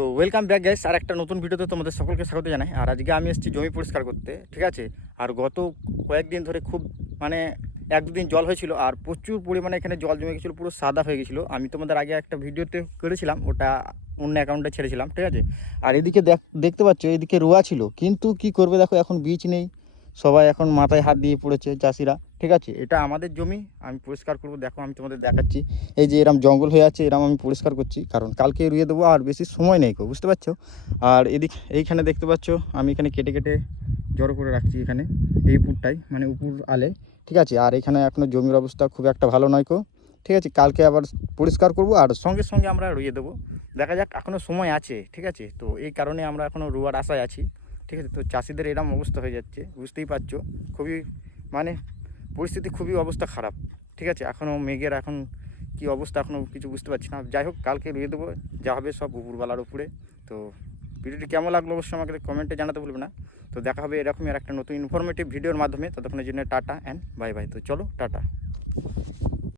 তো welcome back guys, আর একটা নতুন ভিডিওতে তোমাদের সকলকে স্বাগত জানাই। আর আজকে আমি এসেছি জমি পরিষ্কার করতে, ঠিক আছে। আর গত কয়েকদিন ধরে খুব মানে এক দুদিন জল হয়েছিল আর প্রচুর পরিমাণে এখানে জল জমে গেছিলো, পুরো সাদা হয়ে গেছিলো। আমি তোমাদের আগে একটা ভিডিওতে করেছিলাম, ওটা অন্য অ্যাকাউন্টে ছেড়েছিলাম, ঠিক আছে। আর এদিকে দেখতে পাচ্ছ, এদিকে রোয়া ছিল, কিন্তু কি করবে দেখো, এখন বীজ নেই, সবাই এখন মাথায় হাত দিয়ে পড়েছে চাষিরা, ঠিক আছে। এটা আমাদের জমি, আমি পরিষ্কার করব, দেখো আমি তোমাদের দেখাচ্ছি। এই যে এরম জঙ্গল হয়ে আছে, এরম আমি পরিষ্কার করছি, কারণ কালকে রুইয়ে দেবো, আর বেশি সময় নেই কো, বুঝতে পারছো। আর এইখানে দেখতে পাচ্ছ, আমি এখানে কেটে কেটে জড়ো করে রাখছি এখানে, এই পুরটাই মানে উপর আলে, ঠিক আছে। আর এখানে এখনও জমির অবস্থা খুব একটা ভালো নয় কো, ঠিক আছে। কালকে আবার পরিষ্কার করব আর সঙ্গে সঙ্গে আমরা রুইয়ে দেবো। দেখা যাক, এখনও সময় আছে, ঠিক আছে। তো এই কারণে আমরা এখনও রুয়ার আশায় আছি, ঠিক আছে। তো চাষিদের এরকম অবস্থা হয়ে যাচ্ছে, বুঝতেই পারছো, খুবই মানে পরিস্থিতি খুবই অবস্থা খারাপ, ঠিক আছে। এখনও মেঘের এখন কি অবস্থা এখনও কিছু বুঝতে পারছি না। যাই হোক, কালকে রুইয়ে দেবো, যা হবে সব উপরওয়ালার উপরে। তো ভিডিওটি কেমন লাগলো অবশ্যই আমাকে কমেন্টে জানাতে ভুলবে না। তো দেখা হবে এরকমই আর একটা নতুন ইনফরমেটিভ ভিডিওর মাধ্যমে। ততক্ষণের জন্য টাটা অ্যান্ড বাই বাই। তো চলো টাটা।